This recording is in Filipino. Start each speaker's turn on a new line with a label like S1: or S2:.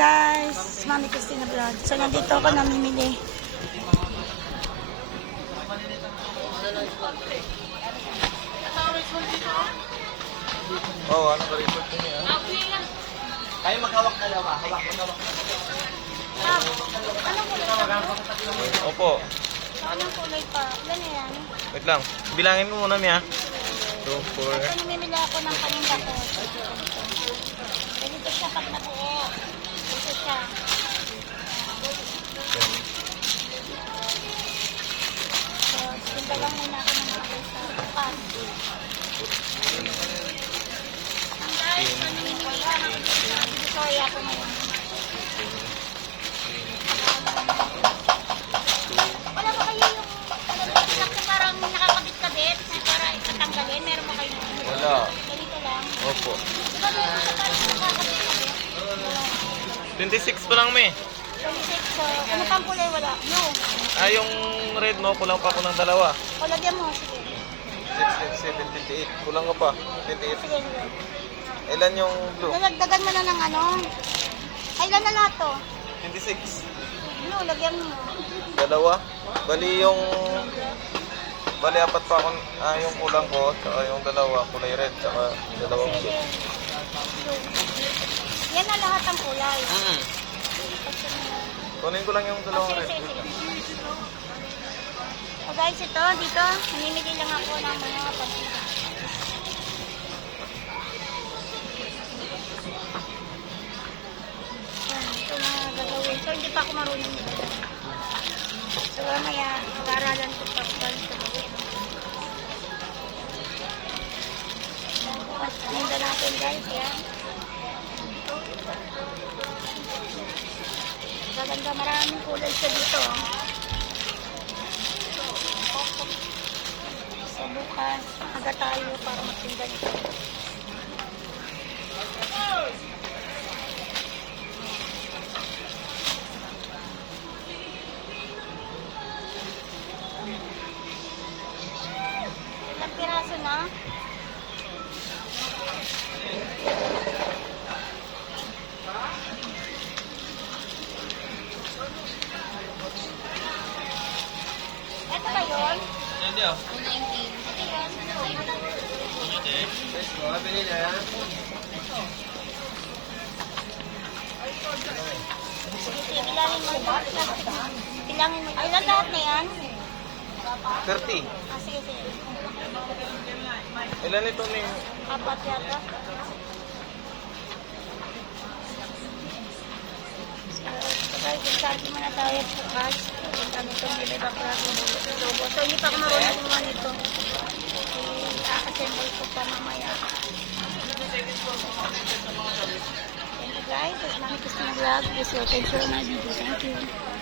S1: guys, Mami Christina Vlog. So nandito ako namimili.
S2: Oo, oh, ano ba rin ito niya? Kayo maghawak dalawa. Hawak hawak.
S1: Ah, kulay pa?
S2: Opo.
S1: Anong kulay pa? Ilan yan?
S2: Wait lang. Bilangin mo muna, Mia. 2, 4.
S1: Ito namimili ako ng paninda ko. Ganito siya pag nabuo. Lang muna ako ng mga sa bukas. Ang guys, namimili ako. Sorry ako ngayon. Wala ba kayo yung ano, na parang nakakabit-kabit na para itatanggalin? Meron ba kayo?
S2: Wala.
S1: Ganito lang.
S2: Opo.
S1: Di ba meron sa parang nakakabit-kabit?
S2: 26 pa lang, Me.
S1: 26. So, ano pang kulay wala? Blue.
S2: Ah, yung red mo, kulang pa ako ng dalawa.
S1: O, lagyan mo. Sige.
S2: 6, 7, 28. Kulang ka pa. 28.
S1: Sige, sige.
S2: Ilan yung blue?
S1: Nalagdagan mo na ng ano? Ay, ilan na lahat to?
S2: 26.
S1: Blue, lagyan mo.
S2: Dalawa. Bali yung... Bali apat pa ako, ah, yung kulang ko, tsaka yung dalawa, kulay red, tsaka dalawang
S1: Sige.
S2: Blue.
S1: Yan na lahat ang kulay.
S2: Mm Kunin ko lang yung
S1: Oh,
S2: dalawang red.
S1: sige, sige. O guys, ito, dito, namimili lang ako ng mga. Yan, ito mga gagawin. So, hindi pa ako marunong. So, mamaya, mag-aaralan ko Maganda, maraming kulay siya dito. oh. So bukas, aga tayo para magtinda nito. Ito ba yun?
S2: Hindi ah.
S1: Ito yun? Sige, sige, bilangin mo lahat. Na. Bilangin mo. Ilan lahat na yan?
S2: 30.
S1: Ah, sige, sige.
S2: Ilan ito ni...
S1: Apat yata. Guys, mag-charge muna tayo bukas. Kung kami itong bili ba para logo. So, hindi pa ako marunong gumawa nito. I-assemble ko pa mamaya. Thank you guys. This is Mami Christina Vlog. Please like and share my video. Thank you.